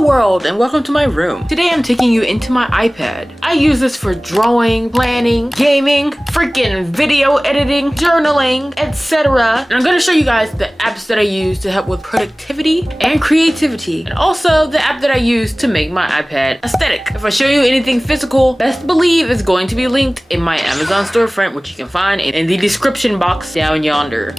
Hello world and welcome to my room. Today I'm taking you into my iPad. I use this for drawing, planning, gaming, freaking video editing, journaling, etc. And I'm gonna show you guys the apps that I use to help with productivity and creativity. And also the app that I use to make my iPad aesthetic. If I show you anything physical, best believe it's going to be linked in my Amazon storefront, which you can find in the description box down yonder.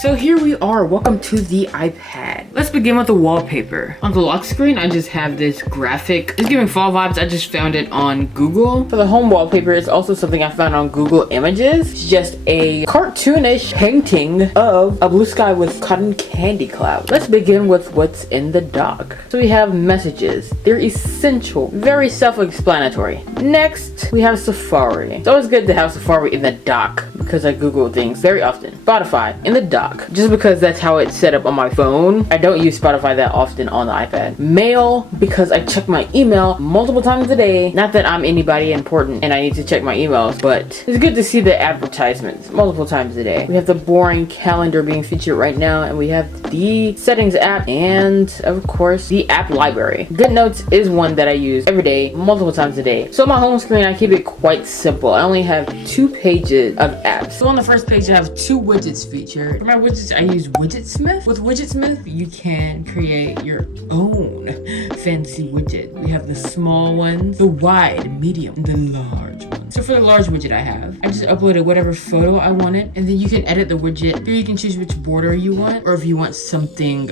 So here we are, welcome to the iPad. Let's begin with the wallpaper. On the lock screen, I just have this graphic. It's giving fall vibes, I just found it on Google. For the home wallpaper, it's also something I found on Google Images. It's just a cartoonish painting of a blue sky with cotton candy clouds. Let's begin with what's in the dock. So we have messages. They're essential, very self-explanatory. Next, we have Safari. It's always good to have Safari in the dock because I Google things very often. Spotify in the dock. Just because that's how it's set up on my phone. I don't use Spotify that often on the iPad. Mail, because I check my email multiple times a day. Not that I'm anybody important and I need to check my emails, but it's good to see the advertisements multiple times a day. We have the boring calendar being featured right now, and we have the settings app, and of course the app library. Goodnotes is one that I use every day, multiple times a day. So on my home screen, I keep it quite simple. I only have 2 pages of apps. So on the first page, I have 2 widgets featured. For my widgets, I use Widgetsmith. With Widgetsmith, you can create your own fancy widget. We have the small ones, the wide, medium, and the large ones. So for the large widget I just uploaded whatever photo I wanted, and then you can edit the widget. Here you can choose which border you want, or if you want something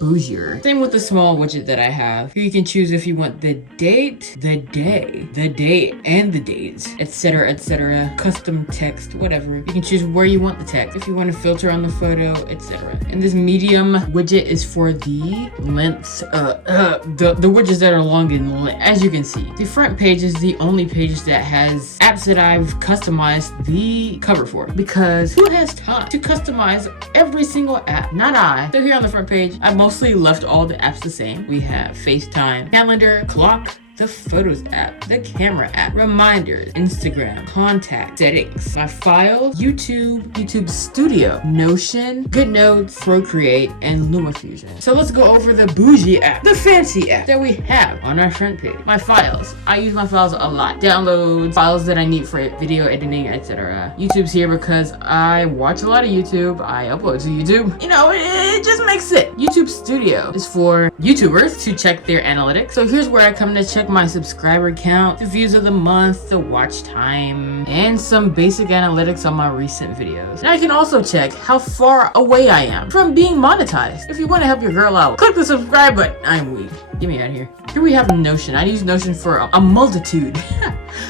bougier. Same with the small widget that I have. Here you can choose if you want the date, the day, the date, and the dates, etc., etc. Custom text, whatever. You can choose where you want the text. If you want to filter on the photo, etc. And this medium widget is for the lengths, the widgets that are long in length. As you can see, the front page is the only page that has apps that I've customized the cover for, because who has time to customize every single app? Not I. So here on the front page, I mostly left all the apps the same. We have FaceTime, calendar, clock, the Photos app, the Camera app, Reminders, Instagram, Contact, Settings, my files, YouTube Studio, Notion, GoodNotes, Procreate, and LumaFusion. So let's go over the bougie app, the fancy app that we have on our front page. My files. I use my files a lot. Downloads, files that I need for video editing, etc. YouTube's here because I watch a lot of YouTube. I upload to YouTube. You know, it just makes it. YouTube Studio is for YouTubers to check their analytics. So here's where I come to check my subscriber count, the views of the month, the watch time, and some basic analytics on my recent videos. And I can also check how far away I am from being monetized. If you want to help your girl out, click the subscribe button. I'm weak. Get me out of here. Here we have Notion. I use Notion for a multitude.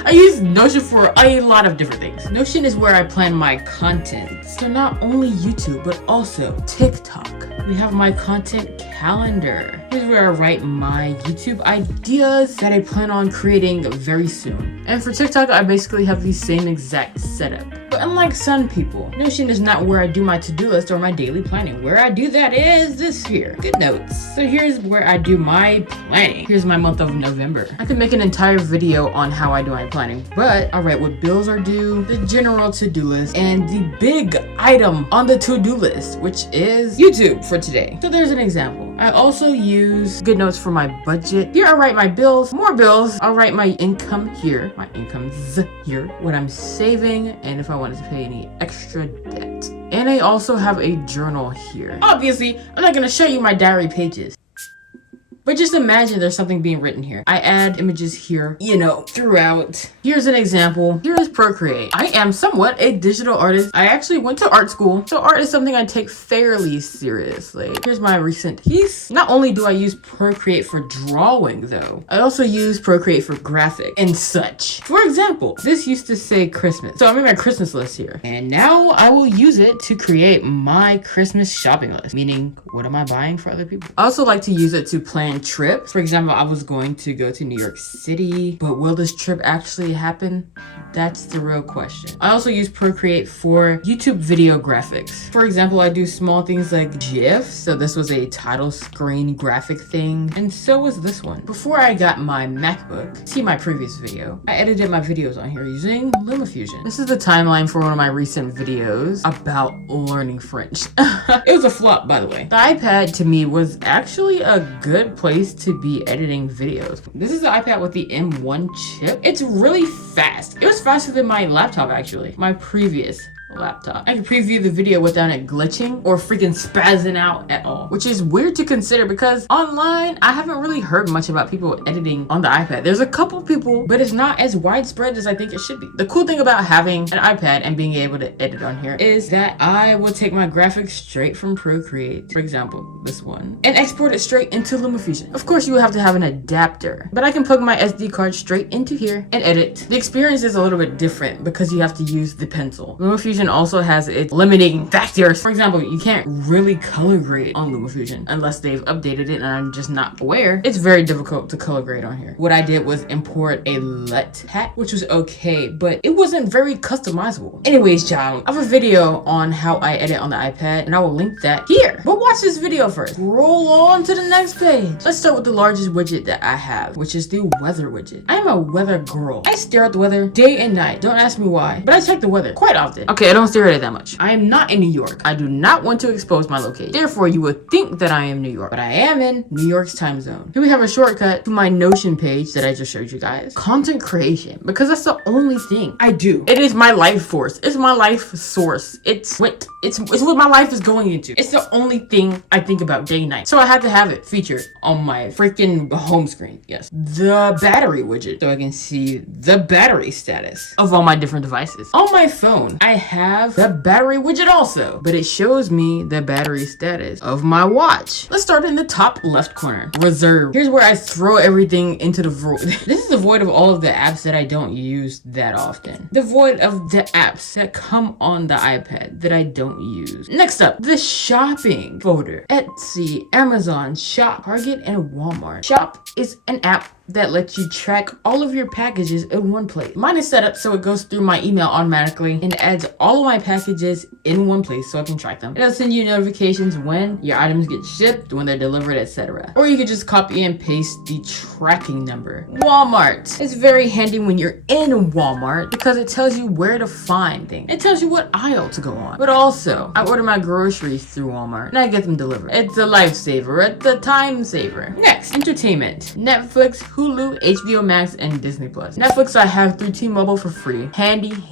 I use Notion for a lot of different things. Notion is where I plan my content. So not only YouTube, but also TikTok. We have my content calendar. Here's where I write my YouTube ideas that I plan on creating very soon. And for TikTok, I basically have the same exact setup. But unlike some people, Notion is not where I do my to-do list or my daily planning. Where I do that is this here, GoodNotes. So here's where I do my planning. Here's my month of November. I could make an entire video on how I do my planning, but I'll write what bills are due, the general to-do list, and the big item on the to-do list, which is YouTube for today. So there's an example. I also use GoodNotes for my budget. Here I write my bills, more bills. I'll write my income here, my incomes here, what I'm saving, and if I wanted to pay any extra debt. And I also have a journal here. Obviously, I'm not gonna show you my diary pages, but just imagine there's something being written here. I add images here, you know, throughout. Here's an example. Here is Procreate. I am somewhat a digital artist. I actually went to art school, so art is something I take fairly seriously. Here's my recent piece. Not only do I use Procreate for drawing though, I also use Procreate for graphic and such. For example, this used to say Christmas. So I made my Christmas list here. And now I will use it to create my Christmas shopping list, meaning what am I buying for other people? I also like to use it to plan plan trips. For example, I was going to go to New York City, but will this trip actually happen? That's the real question. I also use Procreate for YouTube video graphics. For example, I do small things like GIFs. So this was a title screen graphic thing, and so was this one. Before I got my MacBook, see my previous video, I edited my videos on here using LumaFusion. This is the timeline for one of my recent videos about learning French. It was a flop, by the way. The iPad to me was actually a good place to be editing videos. This is the iPad with the M1 chip. It's really fast. It was faster than my laptop, actually. My previous laptop. I can preview the video without it glitching or freaking spazzing out at all, which is weird to consider because online I haven't really heard much about people editing on the iPad. There's a couple people, but it's not as widespread as I think it should be. The cool thing about having an iPad and being able to edit on here is that I will take my graphics straight from Procreate, for example this one, and export it straight into LumaFusion. Of course you will have to have an adapter, but I can plug my SD card straight into here and edit. The experience is a little bit different because you have to use the pencil. LumaFusion also has its limiting factors. For example, you can't really color grade on LumaFusion unless they've updated it and I'm just not aware. It's very difficult to color grade on here. What I did was import a LUT hat, which was okay, but it wasn't very customizable. Anyways, child, I have a video on how I edit on the iPad and I will link that here. But watch this video first. Roll on to the next page. Let's start with the largest widget that I have, which is the weather widget. I am a weather girl. I stare at the weather day and night. Don't ask me why, but I check the weather quite often. Okay, I don't stare at it that much. I am not in New York. I do not want to expose my location. Therefore, you would think that I am New York, but I am in New York's time zone. Here we have a shortcut to my Notion page that I just showed you guys. Content creation, because that's the only thing I do. It is my life force. It's my life source. It's what my life is going into. It's the only thing I think about day and night. So I had to have it featured on my freaking home screen. Yes. The battery widget, so I can see the battery status of all my different devices. On my phone, I have the battery widget also, but it shows me the battery status of my watch. Let's start in the top left corner. Reserve. Here's where I throw everything into the void. This is the void of all of the apps that I don't use that often. The void of the apps that come on the iPad that I don't use. Next up, the shopping folder. Etsy, Amazon, Shop, Target, and Walmart. Shop is an app that lets you track all of your packages in one place. Mine is set up so it goes through my email automatically and adds all of my packages in one place so I can track them. It'll send you notifications when your items get shipped, when they're delivered, etc. Or you could just copy and paste the tracking number. Walmart. It's very handy when you're in Walmart because it tells you where to find things. It tells you what aisle to go on. But also, I order my groceries through Walmart and I get them delivered. It's a lifesaver. It's a time saver. Next, entertainment. Netflix, Hulu, HBO Max, and Disney Plus. Netflix I have through T-Mobile for free. Handy boy.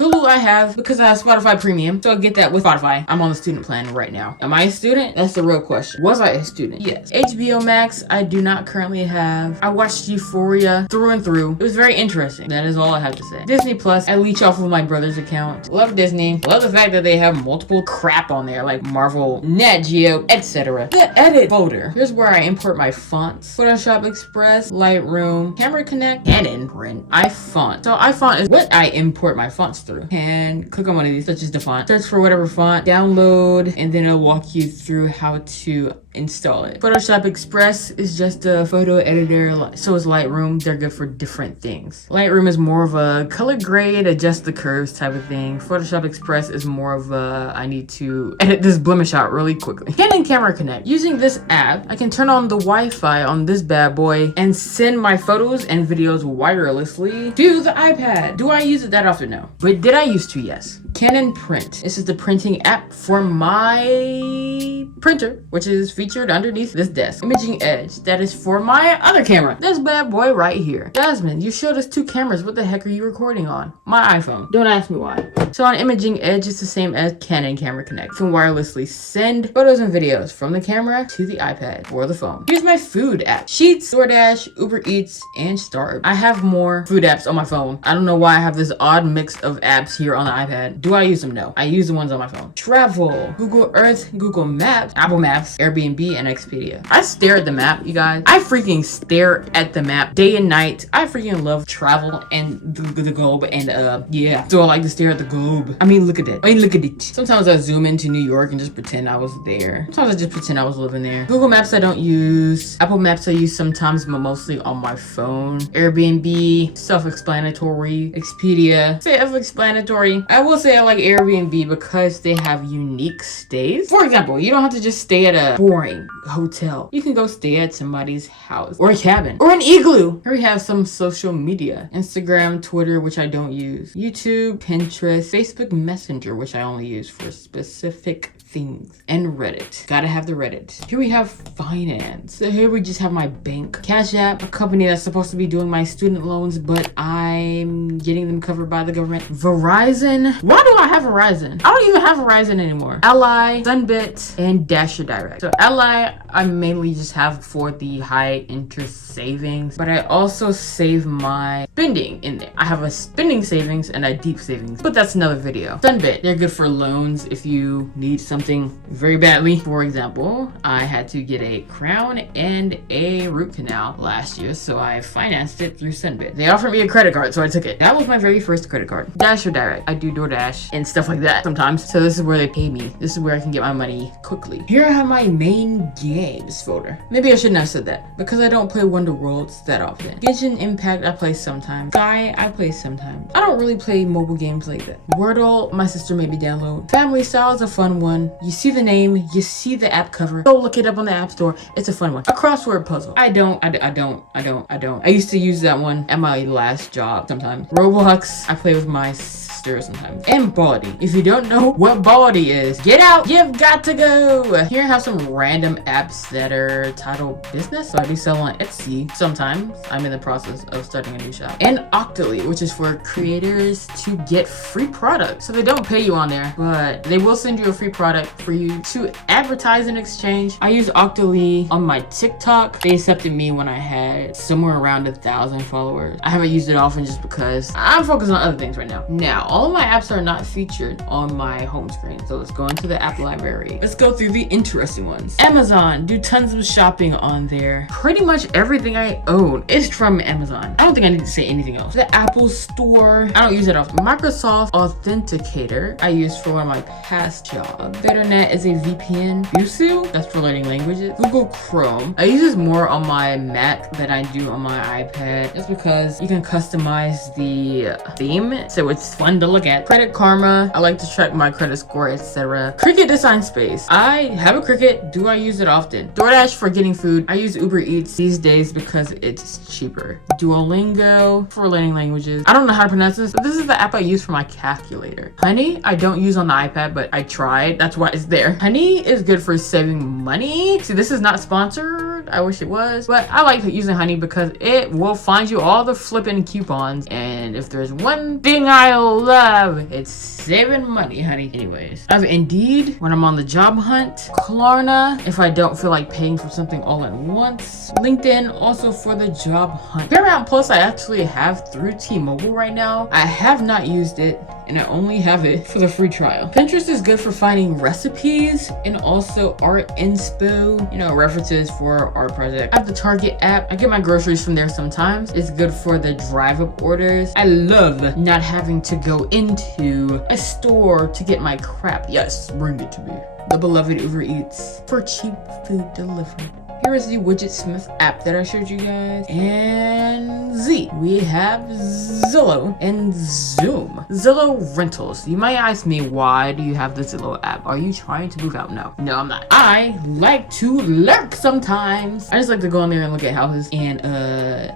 Hulu I have because I have Spotify Premium, so I get that with Spotify. I'm on the student plan right now. Am I a student? That's the real question. Was I a student? Yes. HBO Max I do not currently have. I watched Euphoria through and through. It was very interesting. That is all I have to say. Disney Plus I leech off of my brother's account. Love Disney. Love the fact that they have multiple crap on there like Marvel, Nat Geo, etc. The edit folder. Here's where I import my fonts. Photoshop Express, Lightroom, Camera Connect, Canon, Print, iFont. So iFont is what I import my fonts through. And click on one of these, such as the font. Search for whatever font, download, and then it'll walk you through how to install it. Photoshop Express is just a photo editor, so is Lightroom. They're good for different things. Lightroom is more of a color grade, adjust the curves type of thing. Photoshop Express is more of a, I need to edit this blemish out really quickly. Canon Camera Connect. Using this app, I can turn on the Wi-Fi on this bad boy and send my photos and videos wirelessly to the iPad. Do I use it that often? No. But did I used to? Yes. Canon Print. This is the printing app for my printer, which is featured underneath this desk. Imaging Edge. That is for my other camera. This bad boy right here. Jasmine, you showed us two cameras. What the heck are you recording on? My iPhone. Don't ask me why. So on Imaging Edge, it's the same as Canon Camera Connect. You can wirelessly send photos and videos from the camera to the iPad or the phone. Here's my food app. Sheets, DoorDash, Uber Eats, and Starb. I have more food apps on my phone. I don't know why I have this odd mix of apps here on the iPad. Do Do I use them? No. I use the ones on my phone. Travel, Google Earth, Google Maps, Apple Maps, Airbnb, and Expedia. I stare at the map, you guys. I freaking stare at the map day and night. I freaking love travel and the globe, and yeah. So I like to stare at the globe. I mean, look at that. I mean, look at it. Sometimes I zoom into New York and just pretend I was there. Sometimes I just pretend I was living there. Google Maps I don't use. Apple Maps I use sometimes, but mostly on my phone. Airbnb, self-explanatory. Expedia, self-explanatory. I will say I like Airbnb because they have unique stays. For example, you don't have to just stay at a boring hotel. You can go stay at somebody's house or a cabin or an igloo. Here we have some social media. Instagram, Twitter, which I don't use. YouTube, Pinterest, Facebook Messenger, which I only use for specific things, and Reddit. Gotta have the Reddit. Here we have finance. So here we just have my bank. Cash App, a company that's supposed to be doing my student loans, but I'm getting them covered by the government. Verizon. Why do I have Verizon? I don't even have Verizon anymore. Ally, Sunbit, and Dasher Direct. So Ally, I mainly just have for the high interest savings, but I also save my spending in there. I have a spending savings and a deep savings, but that's another video. Sunbit, they're good for loans if you need something very badly. For example, I had to get a crown and a root canal last year, so I financed it through Sunbit. They offered me a credit card, so I took it. That was my very first credit card. Dasher Direct, I do DoorDash and stuff like that sometimes, so this is where they pay me. This is where I can get my money quickly. Here I have my main games folder. Maybe I shouldn't have said that because I don't play Wonder Worlds that often. Genshin Impact I play sometimes. Sky I play sometimes. I don't really play mobile games like that. Wordle, my sister made me download. Family Style is a fun one. You see the name, you see the app cover. Go look it up on the app store. It's a fun one. A crossword puzzle. I don't. I used to use that one at my last job sometimes. Roblox, I play with my sister sometimes. And Baldi. If you don't know what Baldi is, get out. You've got to go. Here I have some random apps that are titled business. So I do sell on Etsy sometimes. I'm in the process of starting a new shop. And Octoly, which is for creators to get free products. So they don't pay you on there, but they will send you a free product for you to advertise in exchange. I use Octoly on my TikTok. They accepted me when I had somewhere around 1,000 followers. I haven't used it often just because I'm focused on other things right now. Now, all of my apps are not featured on my home screen. So let's go into the app library. Let's go through the interesting ones. Amazon, do tons of shopping on there. Pretty much everything I own is from Amazon. I don't think I need to say anything else. The Apple Store, I don't use it often. Microsoft Authenticator, I use for one of my past jobs. Internet is a VPN. Yusu, that's for learning languages. Google Chrome, I use this more on my Mac than I do on my iPad. Just because you can customize the theme, so it's fun to look at. Credit Karma, I like to track my credit score, etc. Cricut Design Space, I have a Cricut. Do I use it often? DoorDash for getting food. I use Uber Eats these days because it's cheaper. Duolingo for learning languages. I don't know how to pronounce this, but this is the app I use for my calculator. Honey, I don't use on the iPad, but I tried. That's why it's there. Honey is good for saving money. See, this is not sponsored. I wish it was, but I like using Honey because it will find you all the flipping coupons, and if there's one thing I love, it's saving money, honey. Anyways, I have Indeed when I'm on the job hunt. Klarna if I don't feel like paying for something all at once. LinkedIn also for the job hunt. Paramount Plus I actually have through T-Mobile right now. I have not used it, and I only have it for the free trial. Pinterest is good for finding recipes and also art inspo, you know, references for art project. I have the Target app. I get my groceries from there sometimes. It's good for the drive-up orders. I love not having to go into a store to get my crap. Yes, bring it to me. The beloved Uber Eats for cheap food delivery. Here is the Widgetsmith app that I showed you guys. And Z. We have Zillow and Zoom. Zillow rentals. You might ask me, why do you have the Zillow app? Are you trying to move out? No, I'm not. I like to lurk sometimes. I just like to go on there and look at houses. And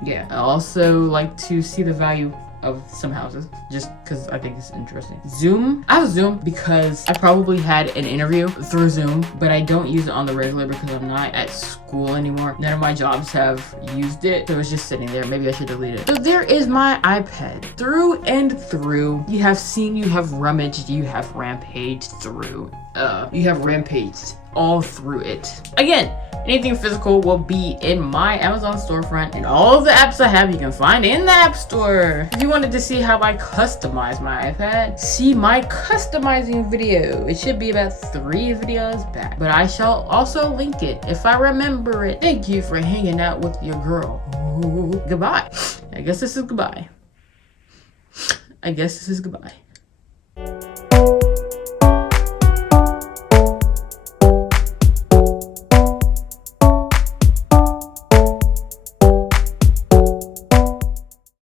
yeah, I also like to see the value of some houses just because I think it's interesting. Zoom, I have Zoom because I probably had an interview through Zoom, but I don't use it on the regular because I'm not at school anymore. None of my jobs have used it, so it's just sitting there. Maybe I should delete it. So there is my iPad. Through and through, you have seen, you have rummaged, you have rampaged through. You have rampaged all through it. Again, Anything physical will be in my Amazon storefront, and all of the apps I have you can find in the App Store. If you wanted to see how I customize my iPad, see my customizing video. It should be about 3 videos back, but I shall also link it if I remember it. Thank you for hanging out with your girl. Ooh, goodbye. I guess this is goodbye.